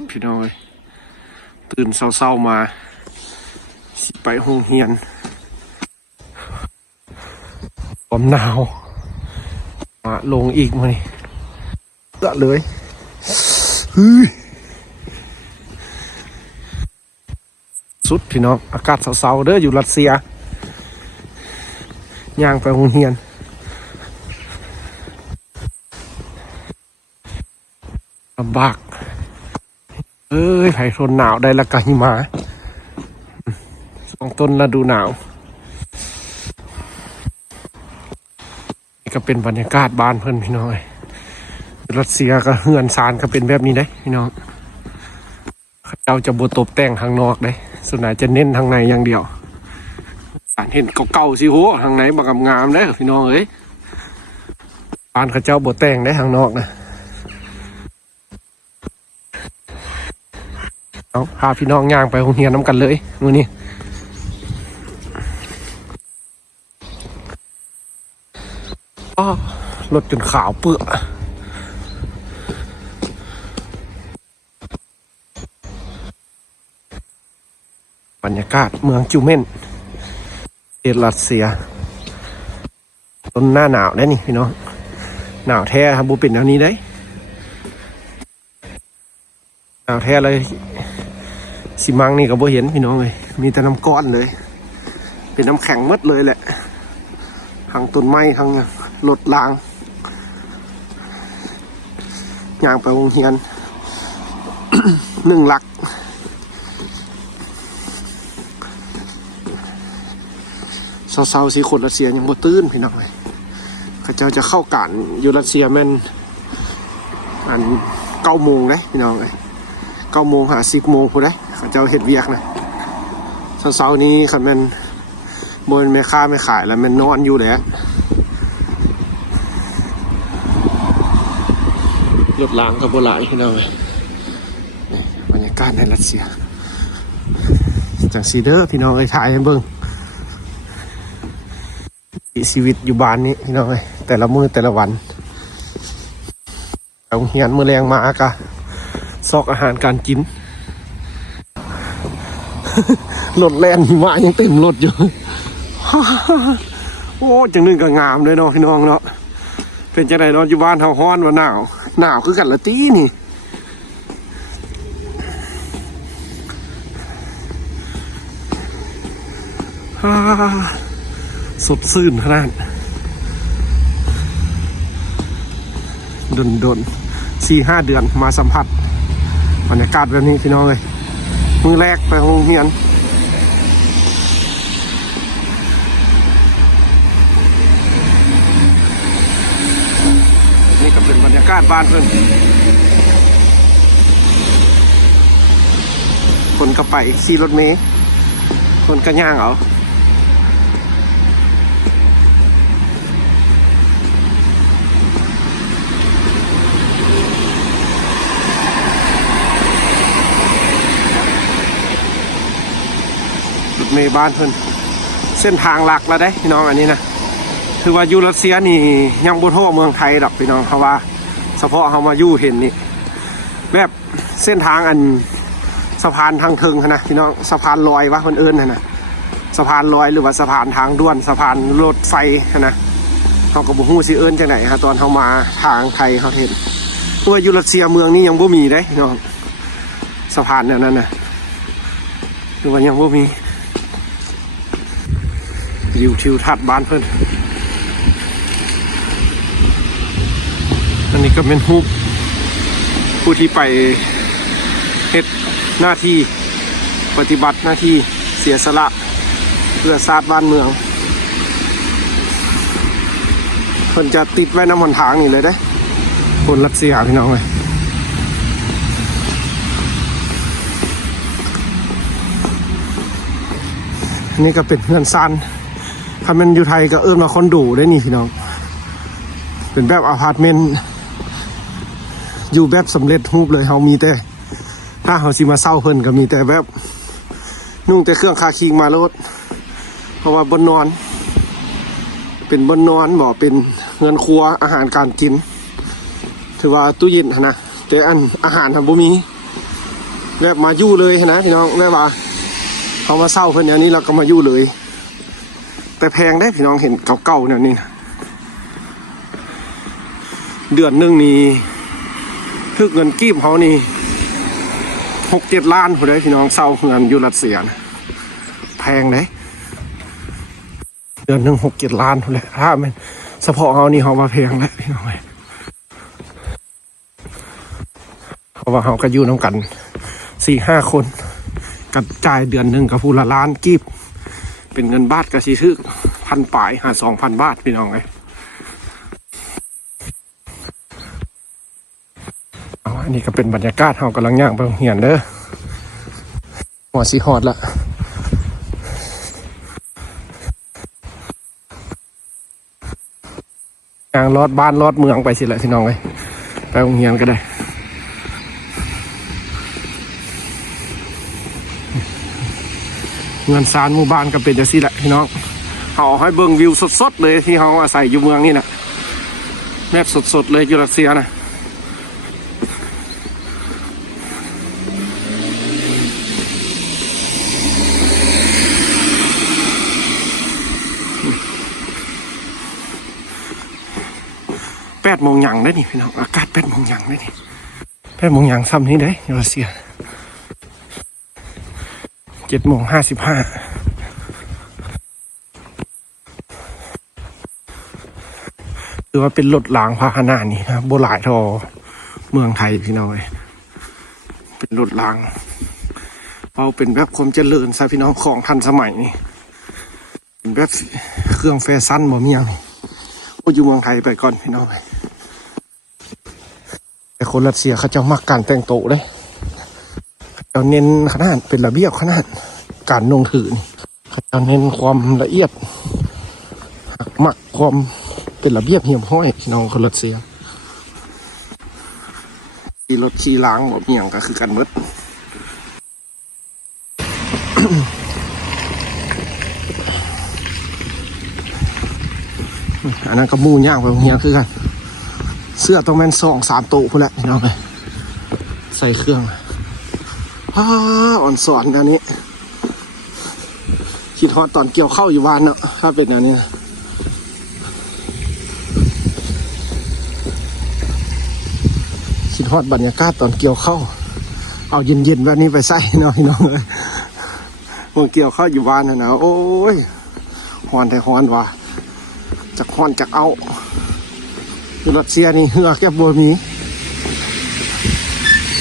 ดพี่น้อยตื่นเศร้าๆมาสิไปโรงเรียนความหนาวมาลงอีกมานี่เยอะเลยสุดพี่น้องอากาศเศร้าๆเด้ออยู่รัสเซียย่างไปโรงเรียนลำบากไผ่ทนหนาวได้ละกันหิมะช่วงต้นฤดูหนาวนี่ก็เป็นบรรยากาศบ้านเพื่อนพี่น้องรัสเซียก็เฮือนซานก็เป็นแบบนี้ได้พี่น้องเราจะบ่ตบแต่งทางนอกได้ส่วนใหญ่จะเน้นทางในอย่างเดียวเห็นเก่าๆสิโหทางไหนบักงามได้พี่น้องบ้านเขาเจ้าบ่แต่งได้ทางนอกนะเอาพาพี่น้องย่างไปโรงเรียนน้ำกันเลยมื้อนี้รถจนขาวเปื้อบรรยากาศเมืองจูเมนประเทศรัสเซียต้นหน้าหนาวได้นี่พี่น้องหนาวแท้ครับบูเป็นแนวนี้ได้หนาวแท้เลยสิมังนี่ก็บ่เห็นพี่น้องเลยมีแต่น้ำก้อนเลยเป็นน้ำแข็งมัดเลยแหละทางต้นไม้ทางรถรางย่างไปโรงเรียน 1 หลักเศร้าๆสิคนรัสเซียยังบ่ตื่นพี่น้องเลยเขาเจ้าจะเข้าการอยู่รัสเซียแม่นอัน9 โมงเลยพี่น้องเลย9 โมงหา10 โมงพูดได้เขาเจ้าเฮ็ดเวียกนะเช้าๆนี้คันแม่นบ่แม่ค้าไม่ขายแล้วแม่นนอนอยู่แหละรถล้างก็บ่หลายพี่น้องเลยบรรยากาศในรัสเซียจังซี่เด้อพี่น้องถ่ายให้เบิ่งชีวิตอยู่บ้านนี้พี่น้องแต่ละมื้อแต่ละวันโรงเรียนมื้อแรงมากะซอกอาหารการกิน รถแล่นหิมะยังเต็มรถอยู่ โอ้จังนึงก็งามเลยเนาะพี่น้องเนาะเป็นจังได๋เนาะอยู่บ้านเฮาร้อนว่าหนาวคือกันละตีนี่สดชื่นขนาดดน 4-5 เดือนมาสัมผัสบรรยากาศแบบนี้พี่น้องเลยมื้อแรกไปโรงเรียนนี่ก็เป็นบรรยากาศบ้านเพื่อนคนก็ไปขี่รถเมล์คนก็ย่างเอาเมย์บ้านเพิ่นเส้นทางหลักแล้วได้พี่น้องอันนี้นะคือว่าอยู่รัสเซียนี่ยังบ่เท่าเมืองไทยดอกพี่น้องเพราะว่าเฉพาะเฮามาอยู่เห็นนี่แบบเส้นทางอันสะพานทางเทิงนะพี่น้องสะพานลอยวะเอิ้นนะสะพานลอยหรือว่าสะพานทางด่วนสะพานรถไฟนะเฮาก็บ่ฮู้สิเอิ้นจังได๋ครับตอนเฮามาทางไทยเฮาเห็นตัวอยู่รัสเซียเมืองนี้ยังบ่มีเด้พี่น้องสะพานแนวนั้นน่ะคือว่ายังบ่มีวิวทิวทัศน์บ้านเพื่อนอันนี้ก็เป็นรูปผู้ที่ไปเฮ็ดหน้าที่ปฏิบัติหน้าที่เสียสละเพื่อชาติบ้านเมืองเพิ่นจะติดไว้น้ำหนทางนี่เลยได้คนรัสเซียพี่น้องเลยนี่ก็เป็นเฮือนซานถ้ามันอยู่ไทยก็มาคอนโดได้นี่พี่น้องเป็นแบบอพาร์ตเมนต์อยู่แบบสำเร็จรูปเลยเฮามีแต่ถ้าเฮาสิมาเช่าเพิ่นก็มีแต่แบบนุ่งแต่เครื่องคาคิงมาโลดเพราะว่าบนนอนเป็นบนนอนบ่เป็นเงินครัวอาหารการกินถือว่าตู้เย็นนะแต่อันอาหารทำบ่มี แบบมาอยู่เลยนะพี่น้องแบบว่าเขามาเศร้าเพิ่นอย่างนี้เราก็มาอยู่เลยแต่แพงได้พี่น้องเห็นเก่าๆเนี่ยนี่นะเดือนหนึ่งนี่ทึกเงินกีบเขานี่6-7 ล้านผู้ใดพี่น้องเศร้าเงินอยู่รัสเซียนะแพงเลยเดือนหนึ่ง6-7 ล้านผู้ใดถ้ามันเฉพาะเขานี่เขามาแพงแล้วพี่น้องเพราะว่าเขาก็อยู่น้ำกัน4-5 คนกับจ่ายเดือนหนึ่งกับผู้ละล้านกีบเป็นเงินบาทก็สิถึก1,000 ปลายหา 2,000 บาทพี่น้องเลยอันนี้ก็เป็นบรรยากาศเขากำลังย่างไปโรงเรียนเด้อหัวสีหอดละย่างลอดบ้านลอดเมืองไปสิแหละพี่น้องเลยไปโรงเรียนก็ได้เงินซานหมู่บ้านก็เป็นอย่างนี้แหละพี่น้องเขาให้เบิ่งวิวสดๆเลยที่เขาอาศัยอยู่เมืองนี่นะแนบสดๆเลยอยู่รัสเซียนะ8 โมงยังได้นี่พี่น้องอากาศ8 โมงยังได้นี่8 โมงยังซ้ำนี้ได้อยู่รัสเซีย7:55ถือว่าเป็นรถรางพาหนะนี่นะโบราณทอเมืองไทยพี่น้องเลยเป็นรถรางเอาเป็นแบบความเจริญซะพี่น้องของทันสมัยนี่เป็นแบบเครื่องแฟชั่นบ่มีอย่างก็อยู่เมืองไทยไปก่อนพี่น้องไปแต่คนรัสเซียเขาจะมักการแต่งตัวเลยเขาเน้นขนาดเป็นระเบียบขนาดการนุ่งถือนี่เขาจะเน้นความละเอียดมักความเป็นระเบียบเหี่ยมห้อยพี่น้องคนรัสเซียขี่รถขี่ล้างบ่มีอย่างก็คือกันหมด อันนั้นก็มูย่างไปโรงเรียนคือกันเสื้อต้องแม่น2-3 โต๊ะพุ่นแหละพี่น้องเลยใส่เครื่องอ่อนสอนอันนี้คิดฮอดตอนเกี่ยวข้าวอยู่บ้านเนาะถ้าเป็นอันนี้คิดฮอดบรรยากาศตอนเกี่ยวข้าวเอาเย็นๆแบบนี้ไปใส่เนาะพี่น้องเลยเมื่อเกี่ยวข้าวอยู่บ้านนะโอ้ยฮ้อนแต่ฮ้อนว่ะจากฮ้อนจากเอารัสเซียนี่เหือแก้บัวมี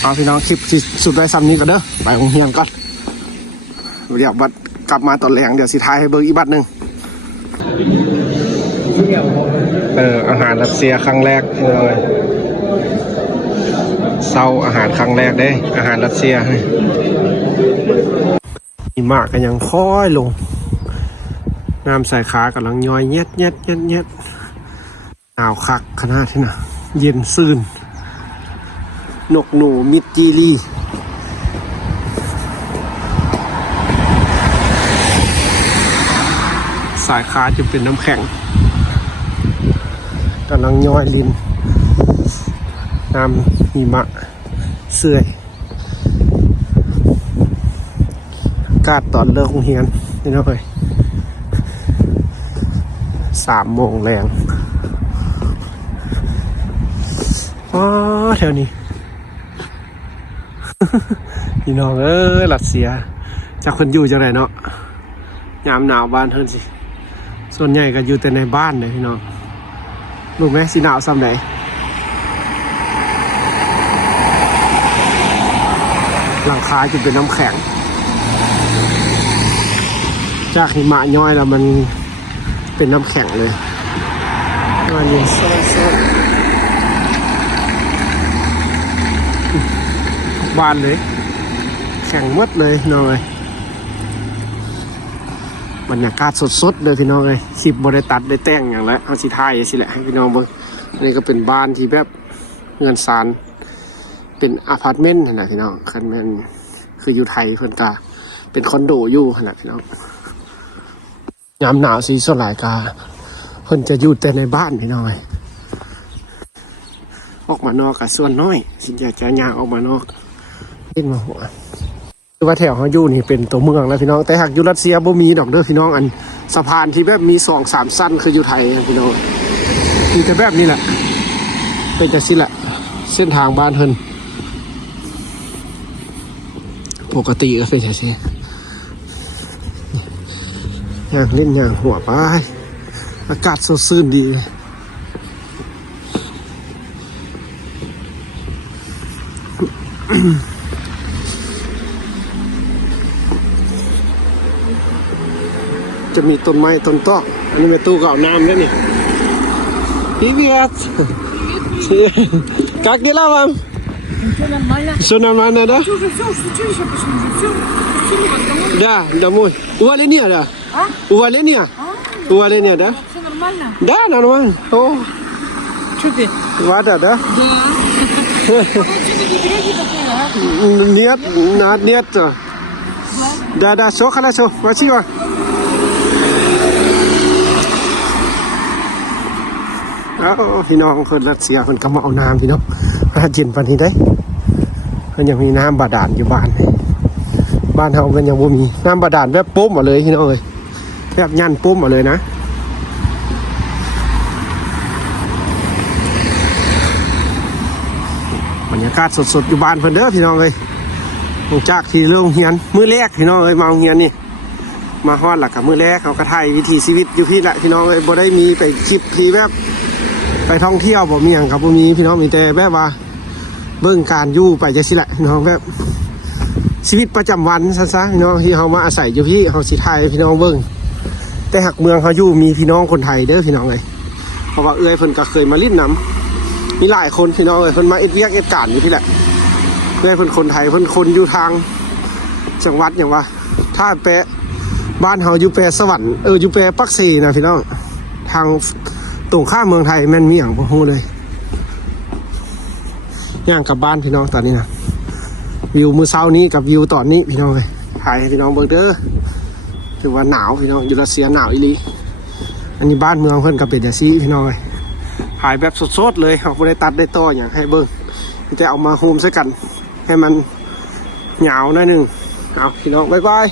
เอาพี่น้องคลิปที่สุดได้ซ้ำนี้ก็เด้อไปโรงเรียนก่อนเดี๋ยวบัดกลับมาตอนแรงเดี๋ยวสิท้ายให้เบิร์อีกบัดหนึ่งอาหารรัสเซียครั้งแรกเลยเศร้าอาหารครั้งแรกได้อาหารรัสเซียหิมะก็ยังค่อยลงน้ำใส่ขากำลังย้อยเย็ดหนาวคักขนาดที่น่ะเย็นซื่นนกหนูมิดจีรีสายขาจะเป็นน้ำแข็งกำลังย้อยลินน้ำหิมะเสื่อยอากาศตอนเลิกโรงเรียนนี่นะเว้ย3 โมงแรงแถวนี้ พี่น้องรัสเซียจากคนอยู่จังไรเนาะยามหนาวบ้านเพิ่นสิส่วนใหญ่ก็อยู่แต่ในบ้านเลยพี่น้องรู้ไหมสิหนาวซ้ำไหนหลังคาจะเป็นน้ำแข็งจากหิมะย้อยแล้วมันเป็นน้ำแข็งเลยมันยังซ้อนบ้านเลยแข็งหมดเลยน้องเลยบรรยากาศสดๆเลยพี่น้องเลยคลิปบริตัดได้แต่งอย่างแล้วเอาสิท้ายสิแหละให้พี่น้องเบิ่งนี่ก็เป็นบ้านที่แบบเงินซานเป็นอพาร์ตเมนต์นะพี่น้องคันมันคืออยู่ไทยเพิ่นกาเป็นคอนโดอยู่ขนาดพี่น้องยามหนาวสีสลายกาเพิ่นจะอยู่แต่ในบ้านพี่น้องเลยออกมานอกกับส่วนน้อยสิอยากจะย่างออกมานอก ขึ้นมาหัวคือว่าแถวเขาอยู่นี่เป็นตัวเมืองแล้วพี่น้องแต่หากอยู่รัสเซียบ่มีดอกเด้อพี่น้องอันสะพานที่แบบมี2-3สั้นคืออยู่ไทยพี่น้องมีแต่แบบนี้แหละเป็นจังซี่แหละเส้นทางบ้านเพิ่นปกติก็เป็นจังซี่อย่างเล่นอย่างหัวไปอากาศสดชื่นดีจะมีต้นไม้ต้นตอกอันนี้แม่ตู้ก็เอาน้ำแล้วนี่พี่เบียดкак дела вам Все нормально. все нормально да Все, училище пошли, все. да домой увольнение да А? увольнение да Все нормально? да нормально о Что ты? вода да Да. А вы что, не берете такое, а? нет да все хорошо спасибоพี่น้องคนรัสเซียคนก็มาเอาน้ำพี่น้องพระเย็นปันนี้ได้มันยังมีน้ำบาดาลอยู่บ้านเฮามันยังบ่มีน้ำบาดาลแบบปุ๊บมาเลยพี่น้องเอ้ยแบบยันปุ๊บมาเลยนะบรรยากาศสดๆอยู่บ้านเพิ่นเด้อพี่น้องเอ้ยหลังจากที่เริ่มเฮียนมื้อแรกพี่น้องเอ้ยมาเฮียนนี่มาฮอดหลักกับมื้อแรกเขาก็ถ่ายวิถีชีวิตอยู่พี่แหละพี่น้องเอ้ยบ่ได้มีไปคลิปที่แบบไปท่องเที่ยวบ่มีหยังครับบ่มีพี่น้องมีแต่แบบว่าเบิ่งการอยู่ไปจังซี่แหละพี่น้องแบบชีวิตประจำวันซะพี่น้องที่เฮามาอาศัยอยู่พี่เฮาสิถ่ายพี่น้องเบิ่งแต่หักเมืองเฮาอยู่มีพี่น้องคนไทยเด้อพี่น้องเอ้ยเพราะว่าเอื้อยเพิ่นก็เคยมาลิ้นน้ำมีหลายคนพี่น้องเอ้ยเพิ่นมาเอ็ดเวียกเอ็ดการอยู่พี่แหละเอื้อยเพิ่นคนไทยเพิ่นคนอยู่ทางจังหวัดหยังวะท่าแปะบ้านเฮาอยู่แปะสวรรค์อยู่แปะปักเสนะพี่น้องทางตรงข้ามเมืองไทยแม่นมีอย่างบ่ฮู้เลยย่างกลับบ้านพี่น้องตอนนี้นะวิวมื้อเช้านี้กับวิวตอนนี้พี่น้องเลยถ่ายให้พี่น้องเบิ่งเด้อถือว่าหนาวพี่น้องอยู่รัสเซียหนาวอีหลีอันนี้บ้านเมืองเพิ่นก็เป็นอย่างซี่พี่น้องเลยถ่ายแบบสดๆเลยเฮาบ่ได้ตัดได้ต่อหยังให้เบิ่งแต่เอามาโฮมซะกันให้มันหนาวหน่อยนึงเอาพี่น้องบ๊ายบาย